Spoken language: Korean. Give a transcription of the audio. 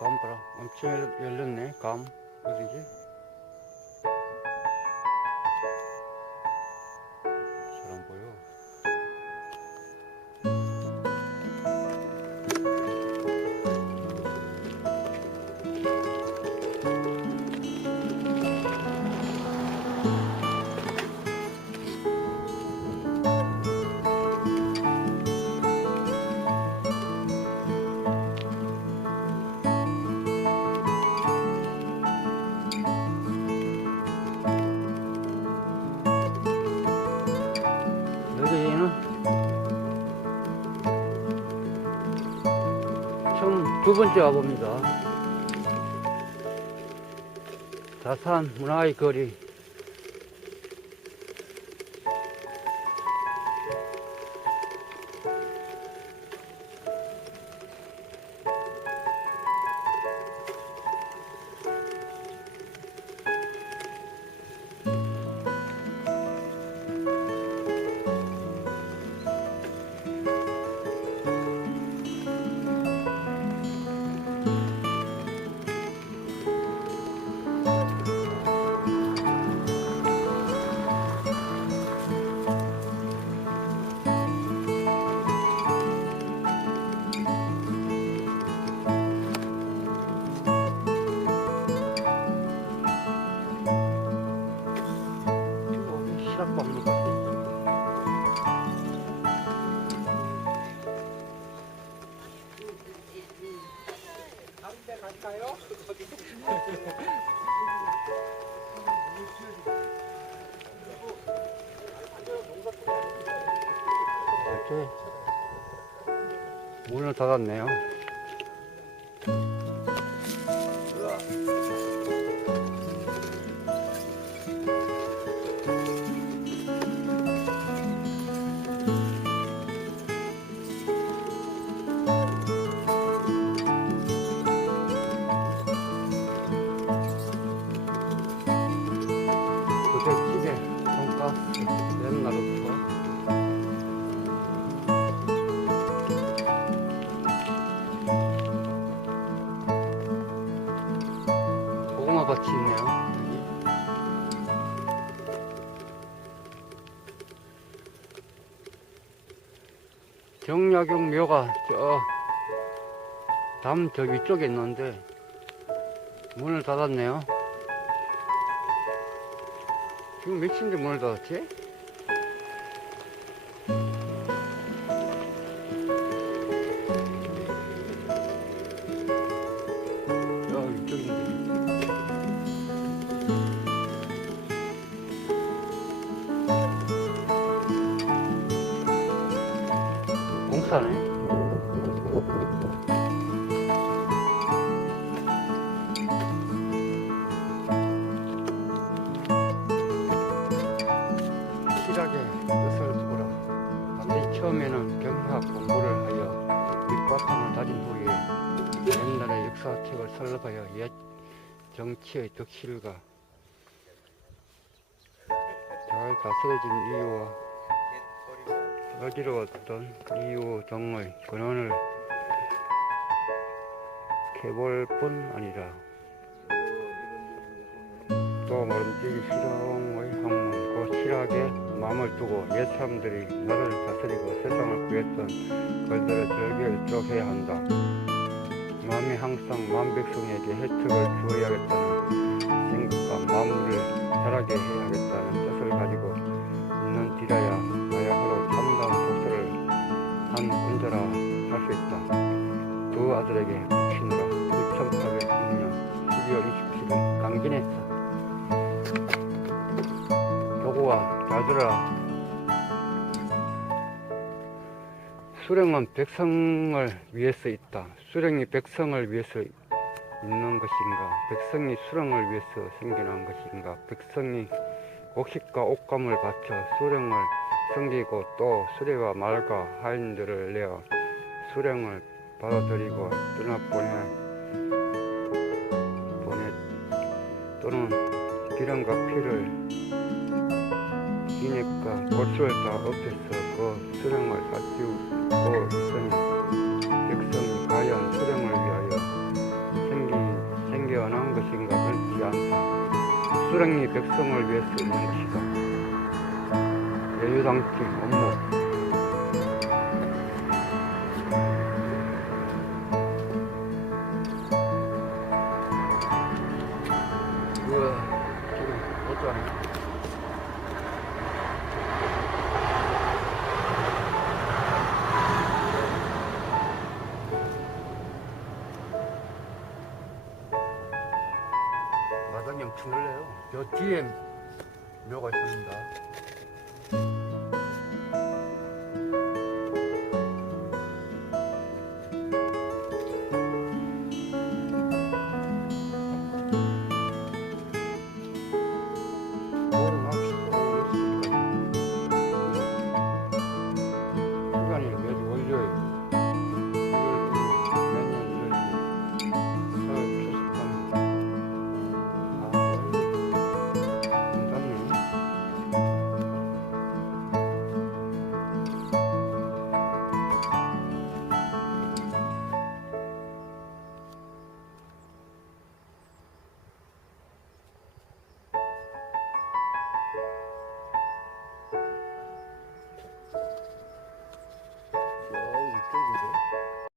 काम पर हम चल ने काम करेंगे 두 번째 와봅니다. 다산 문화의 거리. 시락방로 같아. 이렇게 문을 닫았네요. 정약용 묘가 저 담 저 위쪽에 있는데 문을 닫았네요. 지금 몇 시인데 문을 닫았지? 공사네. 실하게 뜻을 두라. 반대 처음에는 경학 공부를 하여 밑바탕을 다진 후에 옛날의 역사책을 설립하여 옛 정치의 덕실과 잘 다스려진 이유와 어지러웠던 이유 등의 근원을 캐볼 뿐 아니라 또 모름지기 실험의 학문 그 실학에 마음을 두고 옛 사람들이 나를 다스리고 세상을 구했던 걸들을 절개를 해야 한다. 마음이 항상 만 백성에게 혜택을 주어야겠다는 생각과 마음을 자라게 해야겠다 아들에게 붙이느라 1806년 12월 27일 강진했어. 잘 들어라. 수령은 백성을 위해서 있다. 수령이 백성을 위해서 있는 것인가? 백성이 수령을 위해서 생겨난 것인가? 백성이 곡식과 옷감을 바쳐 수령을 섬기고 또 수레와 말과 하인들을 내어 수령을 받아들이고 누나 보내 보내 또는 기름과 피를 기니까 고추를 다 없애서 그 수령을 다 띄우고 있으니 백성이 과연 수령을 위하여 생기, 생겨난 것인가 그렇지 않다. 수령이 백성을 위해서 있는 것이다. 여유당치 업무. 요. 저 뒤에 묘가 있습니다.